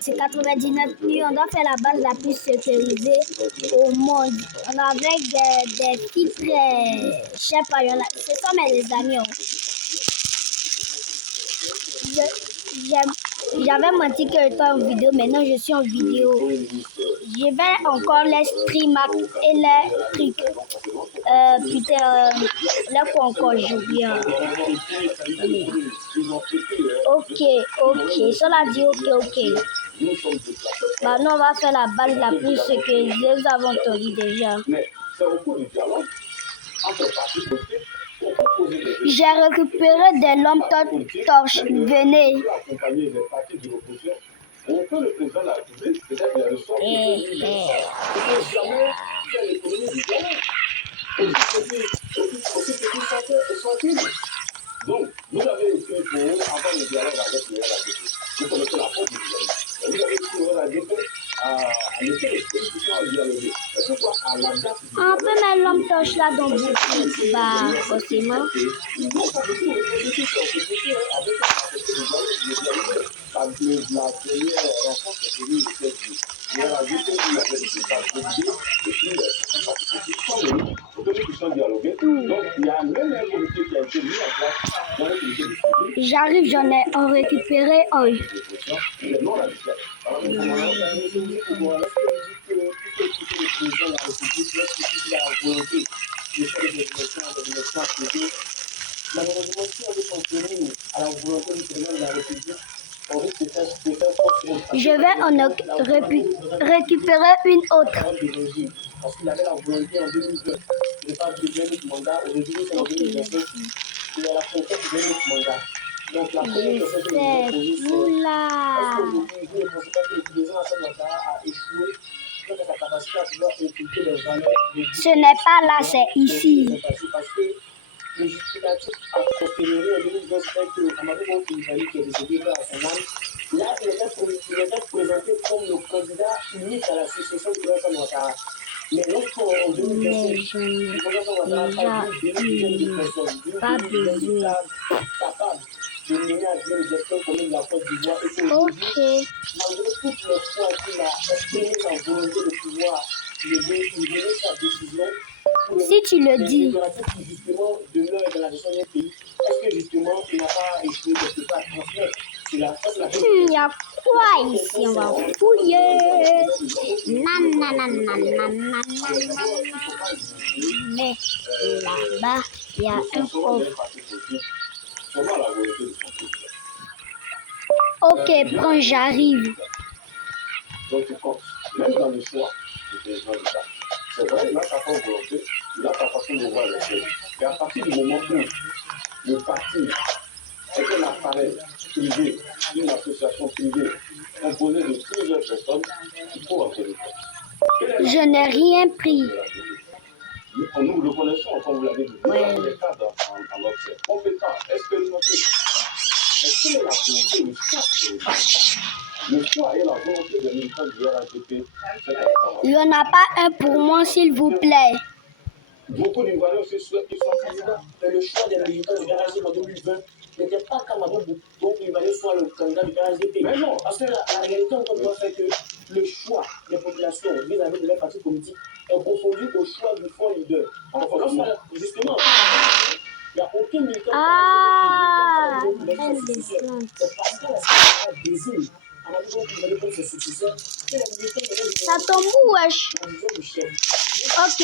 C'est 99 nuits. On doit faire la base la plus sécurisée au monde. On est avec des filles très chères. Ce sont mes amis. J'avais menti que j'étais en vidéo. Maintenant, je suis en vidéo. Je vais encore les streamers et les trucs. Putain, là quoi encore, j'oublie. Ok. Cela dit ok. Maintenant, on va faire la base la plus sécurisée. Nous avons entendu déjà. J'ai récupéré des lampes torches. Venez. Donc, vous avez écrit pour avoir le dialogue avec le RADP. Vous connaissez la force du dialogue. Vous avez écrit au RADP à laisser les politiciens dialoguer. Pourquoi à la date du on peut mettre l'homme torche là dans le bah, forcément. J'arrive, j'en ai en récupéré un. Je vais en récupérer une autre. Parce qu'il avait la volonté en 2002 de faire du deuxième mandat. Au début, c'est en 2025. Il a la conquête du deuxième mandat. Donc, la première question que je vais poser, c'est est-ce qu'aujourd'hui, vous ne pensez pas que le président Hassan Ouattara a échoué dans sa capacité à pouvoir inculquer les valeurs de ce n'est pas là, c'est ici. Parce que le justificatif a postériori en 2025 que Amadou Koulibaly, qui est décédé à son âme, là, il était présenté comme le candidat unique à la succession de Hassan Ouattara. Mais lorsqu'en 2025, Pas besoin. capable de mener à bien le gestion commune de la Côte d'Ivoire et que malgré toutes les fois qu'il a exprimé sa volonté de pouvoir mener sa décision, si tu le dis. Qui justement demeure dans la gestion d'un pays, est-ce que justement il n'a pas échoué quelque part à transmettre? Il y a quoi ici? On va fouiller. Mais là-bas, il y a un coffre. Ok, prends, j'arrive. Donc tu comptes, même dans le choix du président de l'État. C'est vrai, il a sa propre volonté, il a sa façon de voir les choses. Et à partir du moment où le parti est un appareil privé, une association privée composée de plusieurs personnes, il faut en tenir compte. Je n'ai rien pris. Nous le connaissons, comme vous l'avez dit, nous avons des cadres en observe compétents, expérimentés. Mais quelle est la volonté, le choix et la volonté des militants du RADP? Il n'y en a pas un pour moi, s'il vous plaît. Beaucoup d'Ivoiriens se souhaitent qu'ils soient candidats. Mais le choix des militants du RADP en 2020 n'était pas qu'Amadou Koulibaly soit le candidat du RADP. Mais non, parce que la réalité, on doit faire que le choix des populations vis-à-vis de leur parti politique est confondu au choix du fond leader. Justement, il n'y a aucun militant ça tombe où, wesh? Ok,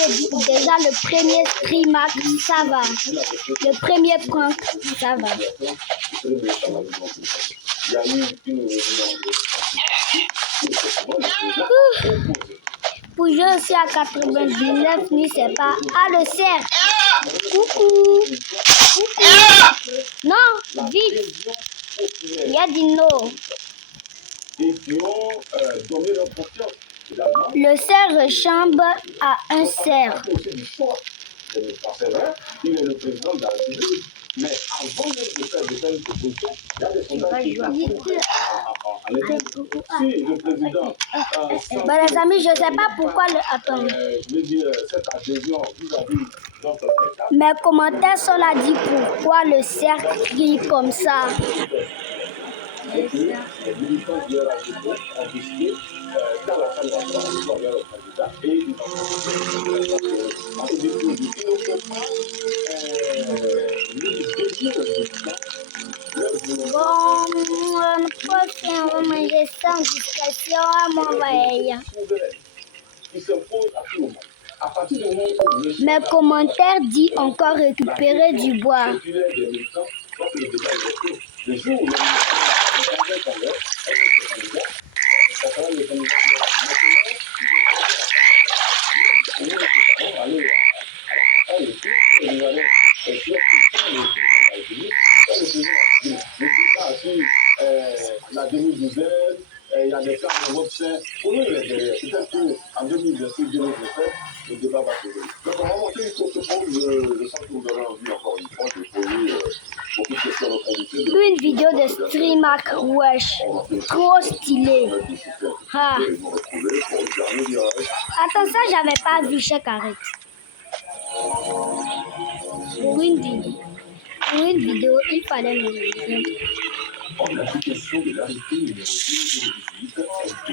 déjà le premier streamer, ça va. Le premier prank, ça va. Pour jouer aussi à 99 nuits, c'est pas... Ah, le cerf. Coucou. Non, vite. Il y a du no. Le cerf ressemble à un cerf. C'est vrai, il est le président de la République, mais avant même de faire une proposition, il y a des sondages qui si le président... les amis, je ne sais pas pourquoi le... Attends. Cette adhésion vis-à-vis d'autres États... Mes commentaires sont là dit pourquoi le cerf crie comme ça. c'est que les militants de la RATP ont décidé qu'Alassane Ouattara soit leur candidat et ils ont pas le déposé. Il ne faut pas dédier le résultat. Bon, prochain, on va manger sans discrétion à mon veille. Qui s'impose à tout le monde. À partir du moment où Mes commentaires disent encore récupérer du bois. le militant, donc le débat est clos. Le jour où le candidat, ça sera le candidat la demi-douzaine, il y a des cas de vote fait. Pour nous, il est derrière. Peut-être qu'en 2026-2027, le débat va se résoudre. Donc, on va monter une courte pause. Je sens que vous avez envie, encore une fois, de poser beaucoup de questions à notre invité. Une vidéo de Streamac Wesh. Trop stylé. Ah. Attends, ça, j'avais pas vu chaque arrêt. Pour une vidéo, il fallait me dire. En application de l'arrêté numéro 018 LP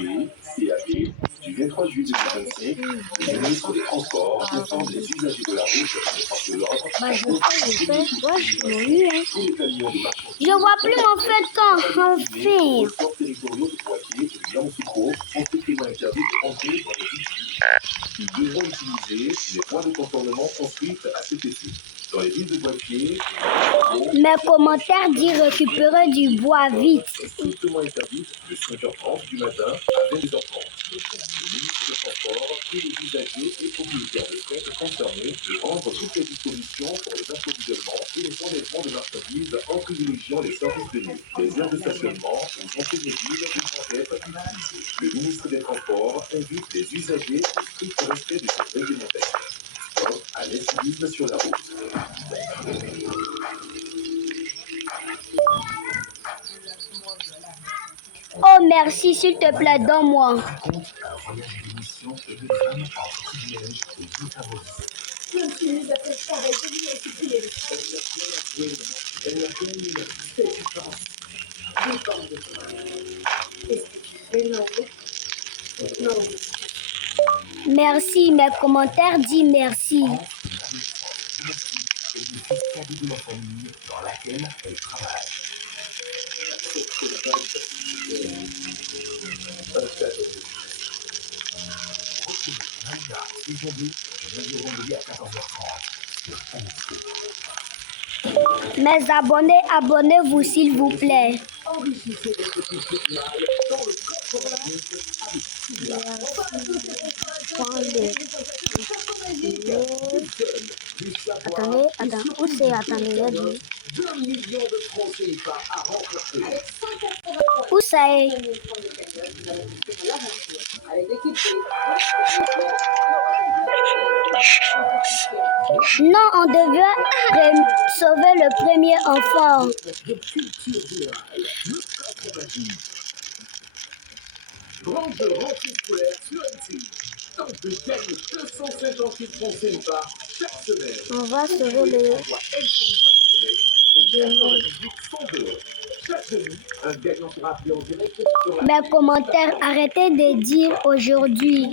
CAP du 23 juillet 2025, le ministre des Transports informe les usagers de la route des forces de l'ordre. Je vois plus mon feuilleton, enfin. Les forces territoriaux de Poitiers et de Yamoussoukro sont strictement interdits de rentrer dans les villes. Ils devront utiliser les voies de contournement construites à cet effet. Dans les villes de Poitiers, mes commentaires disent récupérer du bois vite. Strictement interdite de 5h30 du matin à 22h30. Le ministre des Transports et les usagers et propriétaires de fret concernés de prendre toutes les dispositions pour les approvisionnements et les enlèvements de marchandises en privilégiant les services de nuit. Les aires de stationnement ou entrées de ville devront être utilisées. Le ministre des Transports invite les usagers au strict respect de cette réglementation. Stop à l'incivisme sur la route. Oh merci, s'il te plaît, donne-moi. Merci, mes commentaires disent merci. Mes abonnés, abonnez-vous s'il vous plaît. Attendez, où c'est? Attendez, 2 millions de francs CFA à remporter. où ça est? Non, on devait sauver le premier enfant. Grande rentrée scolaire sur MTV. Tente de gagner 258 francs CFA chaque semaine. On va sauver le... Mes commentaires, arrêtez de dire aujourd'hui.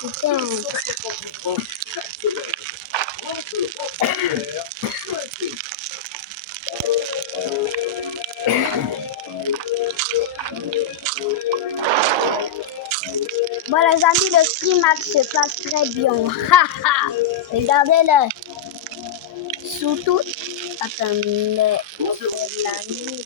Putain. Bon les amis, le Streamac se passe très bien. Regardez-le. Surtout, attendez, la nuit.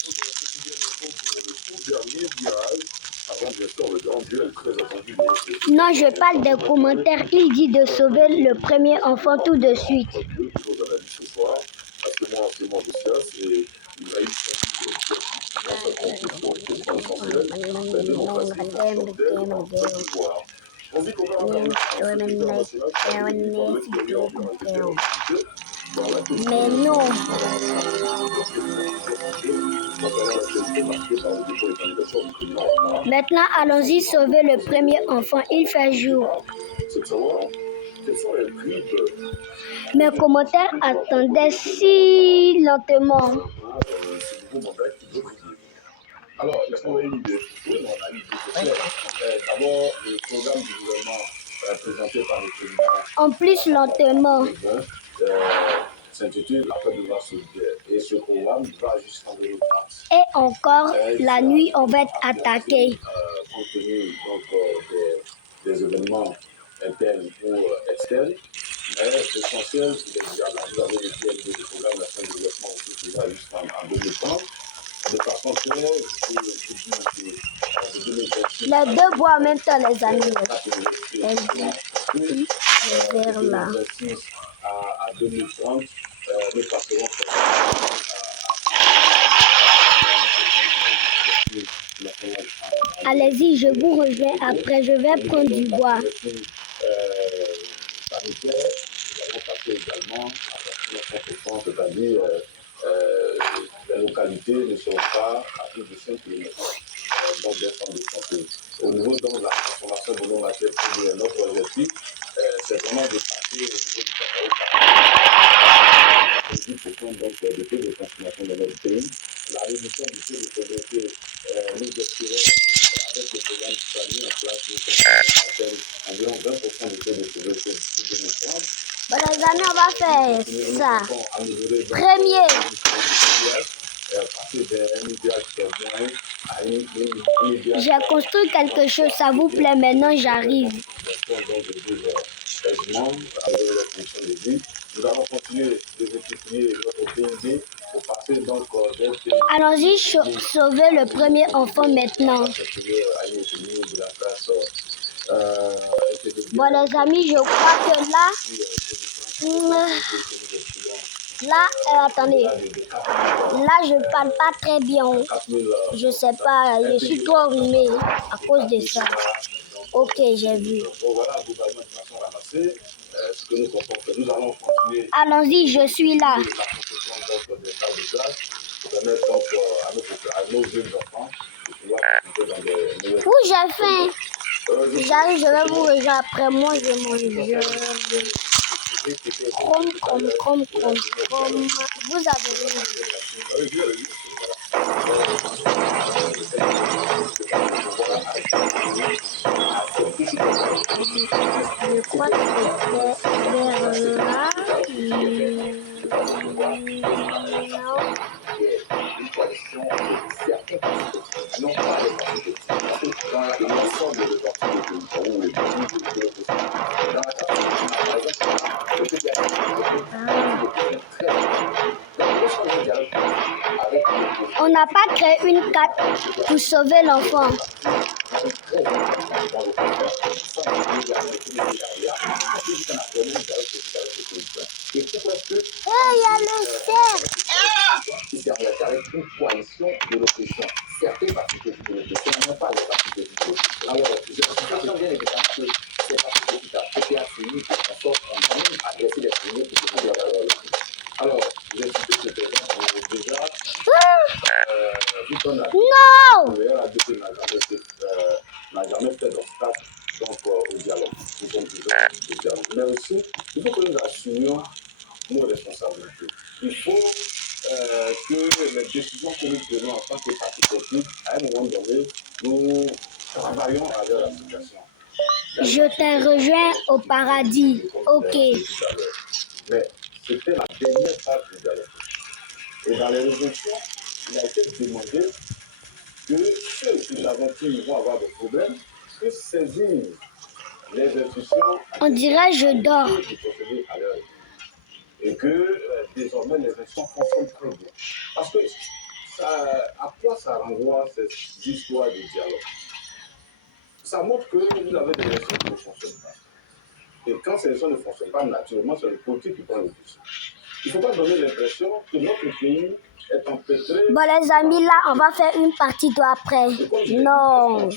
Non, je parle des commentaires. Il dit de sauver le premier enfant tout de suite. Mais non. Maintenant, allons-y sauver le premier enfant. Il fait jour. Mes commentaires attendaient si lentement. pour mon bec, je vous dis. Alors, est-ce qu'on a une idée? Oui, on a une idée, c'est clair. D'abord, le programme du gouvernement présenté par le président. En plus, lentement. S'intitule La Côte d'Ivoire solidaire. Et ce programme va jusqu'en 2030. Et encore, la nuit, on va être attaqué. Compte tenu donc, des événements internes ou externes. Mais l'essentiel, c'est déjà là. Vous avez été élevé le programme d'Action de développement qui va jusqu'en 2030. De façon claire, je dis que 2026. Les deux voient en même temps, les amis. Vers là. À 2030, nous passerons Allez-y, je vous rejoins après. Je vais prendre du bois. Sanitaire, nous allons passer également à 100%, c'est-à-dire les localités ne seront pas à plus de 5 km donc des centres de santé. Au niveau donc, de la transformation de nos matières premières, notre objectif, c'est vraiment de passer au niveau du cacao par 10% donc de taux de consommation de notre pays. La réduction du taux de pauvreté, nous espérons avec le programme qui sera mis en place, nous avons environ 20% de taux de pauvreté d'ici 2030. Bon, les amis, on va faire ça. Premier. J'ai construit quelque chose, ça vous plaît, maintenant j'arrive. Nous allons continuer de multiplier notre PIB pour passer donc allons-y sauver le premier enfant maintenant. Bon les amis, je crois que là, attendez, là je parle pas très bien, je sais pas, je suis trop enrhumé à cause de ça. Ok, j'ai vu. Allons-y, je suis là. Où j'ai faim? J'arrive, je vais vous rejoindre après moi, je mange. Crom. Vous avez vu. Je crois que c'était vers là. Non. On n'a pas créé une carte pour sauver l'enfant. Il y a le cerf. Avec une coalition de l'opposition. Certains partis politiques de l'opposition n'ont pas les partis politiques de l'opposition. Alors, je suis bien évidemment que ces partis politiques à PPACI en sorte ont quand même adressé des signaux pour se faire alors, j'ai cité ce exemple déjà. Non! N'a jamais fait d'obstacle au dialogue. Nous sommes toujours au dialogue. Mais aussi, il faut que nous assumions nos responsabilités. Il faut que les décisions que nous prenons en tant que parti politique, à un moment donné, nous travaillons avec la situation. Je t'ai rejoint au paradis. Ok. Mais c'était la dernière phase du dialogue. Et dans les résolutions, il a été demandé que ceux qui l'aventure vont avoir des problèmes, que saisir les institutions. On dirait je dors. Et que désormais les institutions fonctionnent très bien. Parce que à quoi ça renvoie cette histoire de dialogue? Ça montre que vous avez des institutions qui ne fonctionnent pas. Et quand ces institutions ne fonctionnent pas, naturellement, c'est le politique qui prend le dessus. Il ne faut pas donner l'impression que notre pays est empêtré. Bon les amis, là, on va faire une partie toi après. Non.